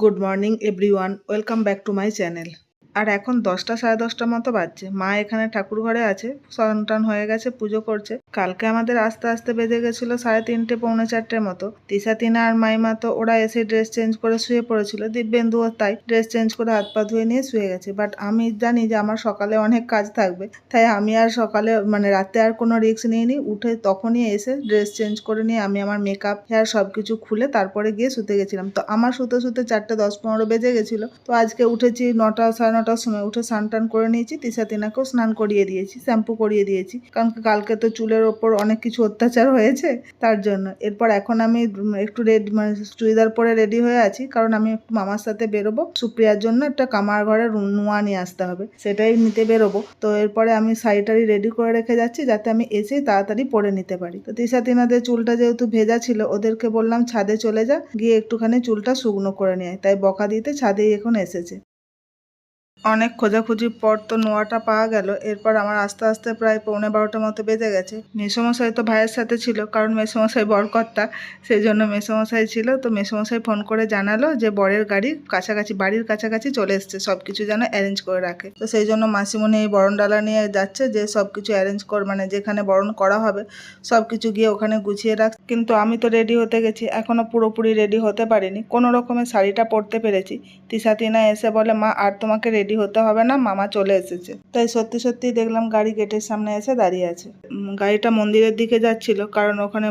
Good morning everyone, welcome back to my channel. আর এখন 10টা সাড়ে 10টার মতো বাজছে। মা এখানে ঠাকুর ঘরে আছে, স্নান টান হয়ে গেছে, পুজো করছে। কালকে আমাদের আস্তে আস্তে বেজে গেছিলো 3:30 পৌনে 4টের মতো। তিশা, তিনা আর মাইমা তো ওরা এসে ড্রেস চেঞ্জ করে শুয়ে পড়েছিল। দিব্যেন্দুও তাই ড্রেস চেঞ্জ করে হাত পা ধুয়ে নিয়ে শুয়ে গেছে। বাট আমি জানি যে আমার সকালে অনেক কাজ থাকবে, তাই আমি আর সকালে রাতে আর কোনো রিস্ক নিইনি। উঠে তখনই এসে ড্রেস চেঞ্জ করে নিয়ে আমি আমার মেকআপ হেয়ার সব কিছু খুলে তারপরে গিয়ে শুতে গেছিলাম। তো আমার শুতে শুতে 4:10-15 বেজে গেছিলো। তো আজকে উঠেছি 9টা সাড়ে 9টার সময়, উঠে স্নান টান করে নিয়েছি। তিশা, তিনাকেও স্নান করিয়ে দিয়েছি, শ্যাম্পু করিয়ে দিয়েছি, কারণ কালকে তো চুলের ওপর অনেক কিছু অত্যাচার হয়েছে, তার জন্য। এরপর এখন আমি একটু রেডি চুড়িদার পরে রেডি হয়ে আছি, কারণ আমি একটু মামার সাথে বেরোবো। সুপ্রিয়ার জন্য একটা কামার ঘরের নোয়া নিয়ে আসতে হবে, সেটাই নিতে বেরোবো। তো এরপরে আমি শাড়িটারি রেডি করে রেখে যাচ্ছি, যাতে আমি এসেই তাড়াতাড়ি পরে নিতে পারি। তো তিশা, তিনাদের চুলটা যেহেতু ভেজা ছিল, ওদেরকে বললাম ছাদে চলে যা, গিয়ে একটুখানি চুলটা শুকনো করে নিয়ে আয়। তাই বকা দিতে ছাদেই এখন এসেছে। অনেক খোঁজাখুঁজির পর তো নোয়াটা পাওয়া গেল। এরপর আমার আস্তে আস্তে প্রায় পৌনে 12টার মতো বেজে গেছে। মেসোমশাই তো ভাইয়ের সাথে ছিল, কারণ মেসোমশাই বরকর্তা, সেই জন্য মেসোমশাই ছিল। তো মেসোমশাই ফোন করে জানালো যে বরের গাড়ি কাছাকাছি, বাড়ির কাছাকাছি চলে এসছে, সব কিছু যেন অ্যারেঞ্জ করে রাখে। তো সেই জন্য মাসিমণি এই বরণডালা নিয়ে যাচ্ছে, যে সব কিছু অ্যারেঞ্জ যেখানে বরণ করা হবে সব কিছু গিয়ে ওখানে গুছিয়ে রাখ। কিন্তু আমি তো রেডি হতে গেছি, এখনো পুরোপুরি রেডি হতে পারিনি। কোনো রকমের শাড়িটা পরতে পেরেছি। তিশা, তিনা এসে বলে, মা আর তোমাকে রেডি হতে হবে না, মামা চলে এসেছে। তাই সত্যি সত্যি দেখলাম গাড়ি গেটের সামনে এসে দাঁড়িয়ে আছে। গাড়িটা মন্দিরের দিকে যাচ্ছিল, কারণ ওখানে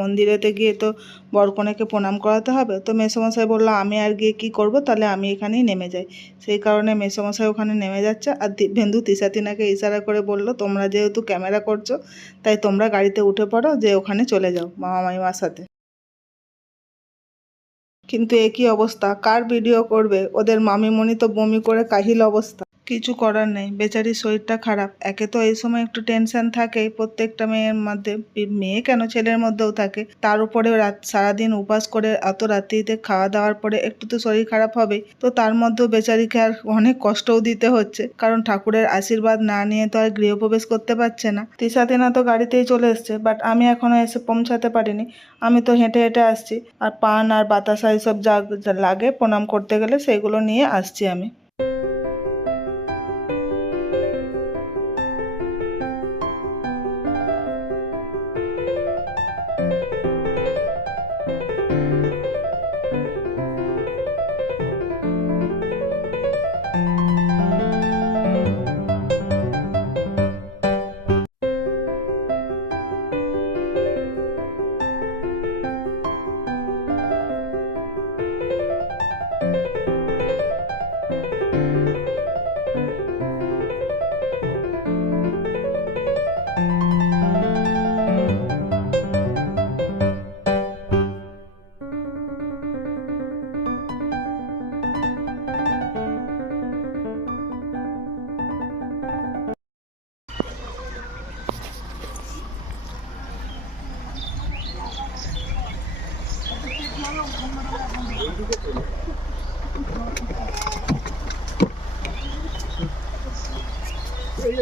মন্দিরেতে গিয়ে তো বরকনেকে প্রণাম করাতে হবে। তো মেসোমশাই বললো, আমি আর গিয়ে কি করব, তাহলে আমি এখানেই নেমে যাই। সেই কারণে মেসোমশাই ওখানে নেমে যাচ্ছে। আর দিব্যেন্দু তিশা, তিনাকে ইশারা করে বললো, তোমরা যেহেতু ক্যামেরা করছো, তাই তোমরা গাড়িতে উঠে পড়ো, যে ওখানে চলে যাও মামা মাইমার সাথে। কিন্তু একই অবস্থা, কার ভিডিও করবে? ওদের মামিমণি তো বমি করে কাহিল অবস্থা। কিছু করার নেই, বেচারির শরীরটা খারাপ। একে তো এই সময় একটু টেনশন থাকে প্রত্যেকটা মেয়ের মধ্যে, মেয়ে কেন ছেলের মধ্যেও থাকে। তার উপরে সারাদিন উপাস করে এত রাত্রিতে খাওয়া দাওয়ার পরে একটু তো শরীর খারাপ হবেই। তো তার মধ্যেও বেচারিকে আর অনেক কষ্টও দিতে হচ্ছে, কারণ ঠাকুরের আশীর্বাদ না নিয়ে তো আর গৃহপ্রবেশ করতে পারছে না। তিশা, তিনা তো গাড়িতেই চলে এসছে, বাট আমি এখনো এসে পৌঁছাতে পারিনি। আমি তো হেঁটে হেঁটে আসছি, আর পান আর বাতাসা এইসব যা লাগে প্রণাম করতে গেলে সেগুলো নিয়ে আসছি আমি।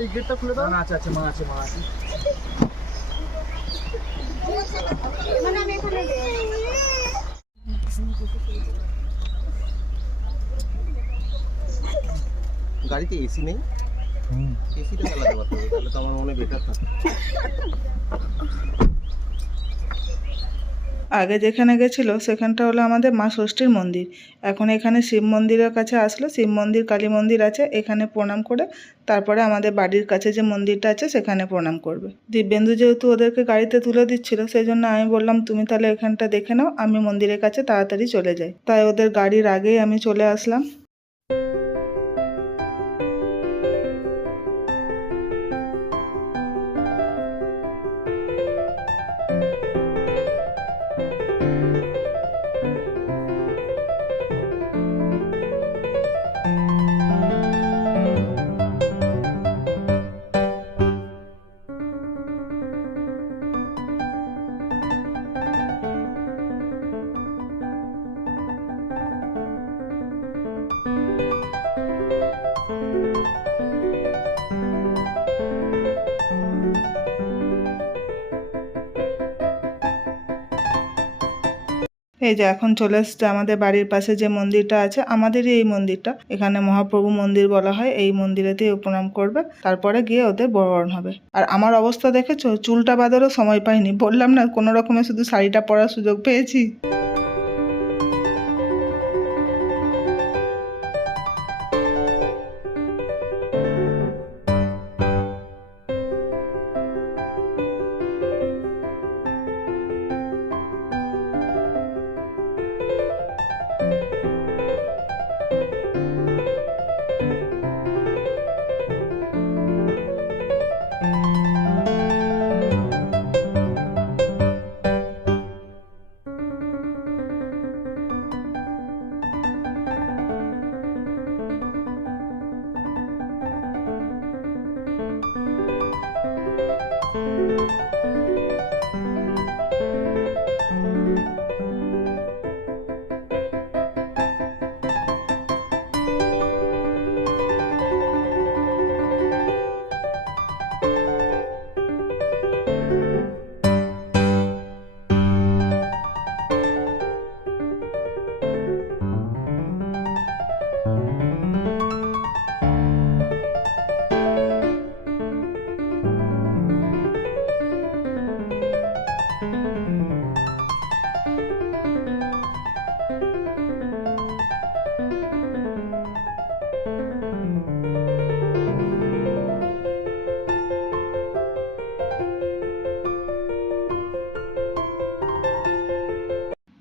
এই গেটটা খুলে দাও। না, আছে মা আছে। গাড়িতে এসি নেই, এসিটা চালাতে পারতে হবে, তাহলে তো আমার মনে বেটার থাকে। আগে যেখানে গেছিল সেখানটা হলো আমাদের মা ষষ্ঠীর মন্দির। এখন এখানে শিব মন্দিরের কাছে আসলো, শিব মন্দির, কালী মন্দির আছে, এখানে প্রণাম করে তারপরে আমাদের বাড়ির কাছে যে মন্দিরটা আছে সেখানে প্রণাম করবে। দিব্যেন্দু যেহেতু ওদেরকে গাড়িতে তুলে দিচ্ছিল, সেই জন্য আমি বললাম, তুমি তাহলে এখানটা দেখে নাও, আমি মন্দিরের কাছে তাড়াতাড়ি চলে যাই। তাই ওদের গাড়ির আগেই আমি চলে আসলাম। এই যে এখন চলে এসছে আমাদের বাড়ির পাশে যে মন্দিরটা আছে, আমাদেরই এই মন্দিরটা, এখানে মহাপ্রভু মন্দির বলা হয়। এই মন্দিরেতেই প্রণাম করবে, তারপরে গিয়ে ওদের বরণ হবে। আর আমার অবস্থা দেখেছো, চুলটা বাঁধারও সময় পাইনি, বললাম না কোনো রকমে শুধু শাড়িটা পরার সুযোগ পেয়েছি।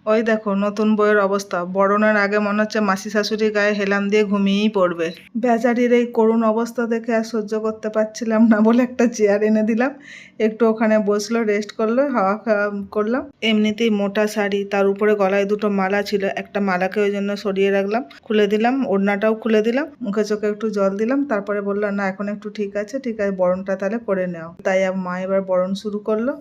ওই দেখো নতুন বইয়ের অবস্থা, বরণের আগে মনে হচ্ছে মাসি শাশুড়ি গায়ে হেলাম দিয়ে ঘুমিয়েই পড়বে। বেচারির এই করুণ অবস্থা দেখে আর সহ্য করতে পারছিলাম না বলে একটা চেয়ার এনে দিলাম, একটু ওখানে বসলো, রেস্ট করলো, হাওয়া খাওয়া করলাম। এমনিতেই মোটা শাড়ি, তার উপরে গলায় দুটো মালা ছিল, একটা মালাকে ওই জন্য সরিয়ে রাখলাম, খুলে দিলাম, ওড়নাটাও খুলে দিলাম, মুখে চোখে একটু জল দিলাম, তারপরে বললো না এখন একটু ঠিক আছে, ঠিক আছে বরণটা তাহলে করে নেও। তাই মা এবার বরণ শুরু করলো।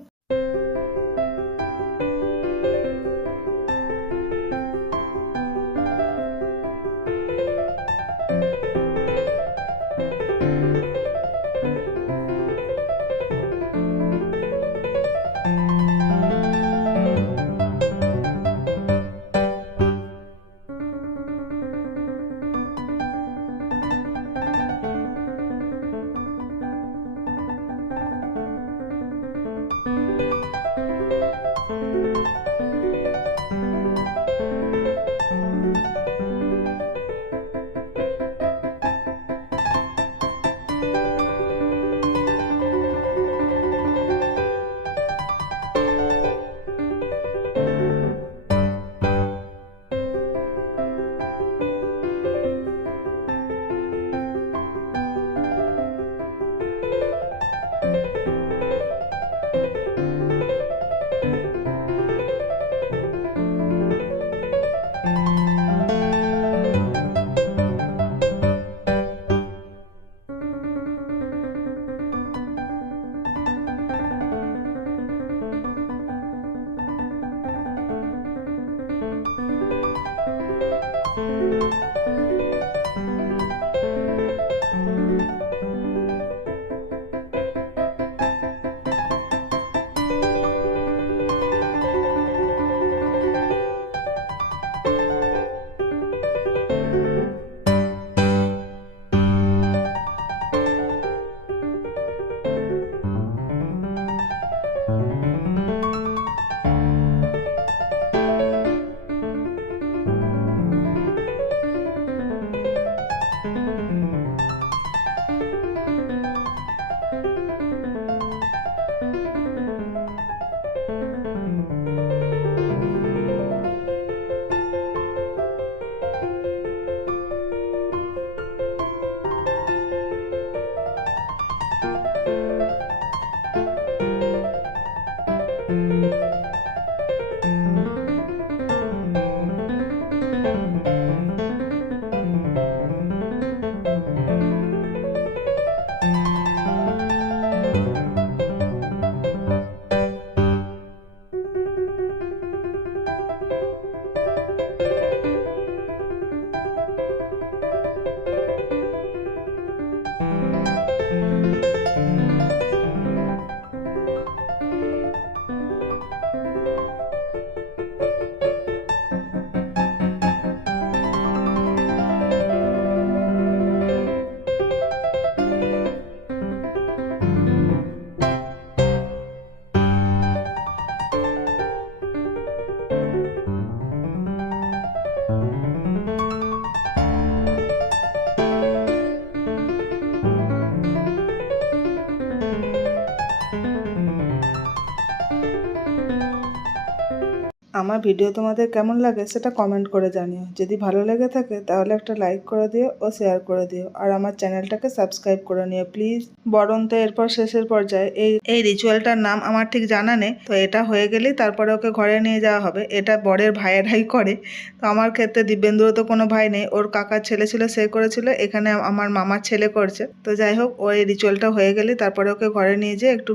আমার ভিডিও তোমাদের কেমন লাগে সেটা কমেন্ট করে জানিও। যদি ভালো লেগে থাকে তাহলে একটা লাইক করে দিও ও শেয়ার করে দিও, আর আমার চ্যানেলটাকে সাবস্ক্রাইব করে নিও প্লিজ। বরং তো এরপর শেষের পর্যায়ে এই রিচুয়ালটার নাম আমার ঠিক জানা নেই, তো এটা হয়ে গেলেই তারপরে ওকে ঘরে নিয়ে যাওয়া হবে। এটা বরের ভাইয়েরাই করে। তো আমার ক্ষেত্রে দিব্যেন্দুরও তো কোনো ভাই নেই, ওর কাকার ছেলে ছিল, সে করেছিল। এখানে আমার মামার ছেলে করছে। তো যাই হোক, ওই রিচুয়ালটা হয়ে গেলে তারপরে ওকে ঘরে নিয়ে যেয়ে একটু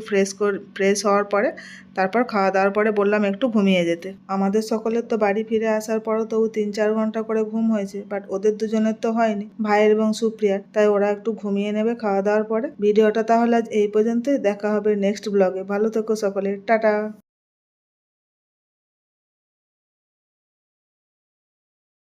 ফ্রেশ হওয়ার পরে তারপর খাওয়া দাওয়ার পরে বললাম একটু ঘুমিয়ে যেতে। আমাদের সকলের তো বাড়ি ফিরে আসার পরও তবু 3-4 ঘন্টা করে ঘুম হয়েছে, বাট ওদের দুজনের তো হয়নি, ভাইয়ের এবং সুপ্রিয়ার। তাই ওরা একটু ঘুমিয়ে নেবে খাওয়া দাওয়ার পরে। ভিডিওটা তাহলে আজ এই পর্যন্তই। দেখা হবে নেক্সট ব্লগে। ভালো থেকো সকলে, টাটা।